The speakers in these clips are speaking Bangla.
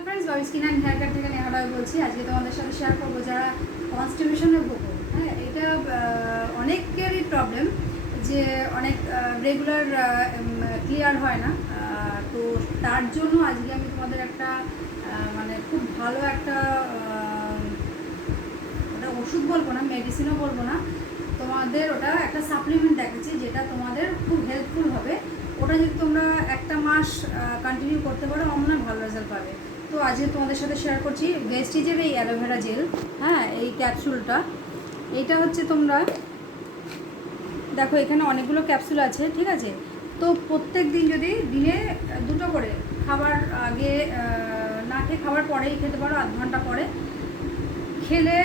Hello friends, Bobby skin and hair cut থেকে নেহা রায় বলছি। আজকে তোমাদের সাথে শেয়ার করবো যারা কনস্টিপেশনে ভোগো। হ্যাঁ, এটা অনেকেরই প্রবলেম যে অনেক রেগুলার ক্লিয়ার হয় না। তো তার জন্য আজকে আমি তোমাদের একটা মানে খুব ভালো একটা ওটা ওষুধ বলবো না, মেডিসিনও বলবো না, তোমাদের ওটা একটা সাপ্লিমেন্ট দেখাচ্ছি যেটা তোমাদের খুব হেল্পফুল হবে। ওটা যদি তোমরা একটা মাস কন্টিনিউ করতে পারো, আমার মনে হয় ভালো রেজাল্ট পাবে। তো আজকে তোমাদের সাথে শেয়ার করছি ভেস্টিজের এই অ্যালোভেরা জেল। হ্যাঁ, এই ক্যাপসুলটা, এইটা হচ্ছে তোমরা দেখো এখানে অনেকগুলো ক্যাপসুল আছে, ঠিক আছে। তো প্রত্যেক দিন যদি দিনে 2টো করে, খাবার আগে না খেয়ে খাবার পরেই খেতে পারো, আধ ঘন্টা পরে খেলে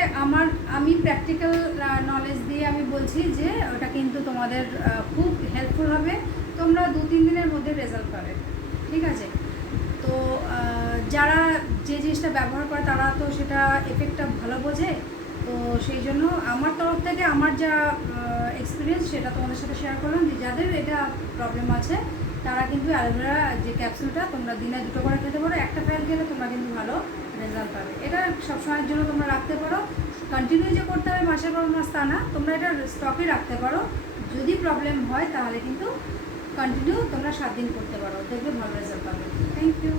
আমি প্র্যাকটিক্যাল নলেজ দিয়ে আমি বলছি যে ওটা কিন্তু তোমাদের খুব হেল্পফুল হবে। তোমরা 2-3 দিনের মধ্যে রেজাল্ট পাবে, ঠিক আছে। তো যারা যে জিনিসটা ব্যবহার করে তারা তো সেটা এফেক্টটা ভালো বোঝে। তো সেই জন্য আমার তরফ থেকে আমার যা এক্সপিরিয়েন্স সেটা তোমাদের সাথে শেয়ার করলাম, যে যাদের এটা প্রবলেম আছে তারা কিন্তু অ্যালোভেরা যে ক্যাপসুলটা তোমরা দিনে 2টো করে খেতে পারো। একটা ফাইল খেলে তোমরা কিন্তু ভালো রেজাল্ট পাবে। এটা সবসময়ের জন্য তোমরা রাখতে পারো, কন্টিনিউ যে করতে হবে মাসের পর মাস তা না, তোমরা এটা স্টকে রাখতে পারো। যদি প্রবলেম হয় তাহলে কিন্তু কন্টিনিউ তোমরা 7 দিন করতে পারো, দেখবে ভালো রেজাল্ট পাবে। Thank you.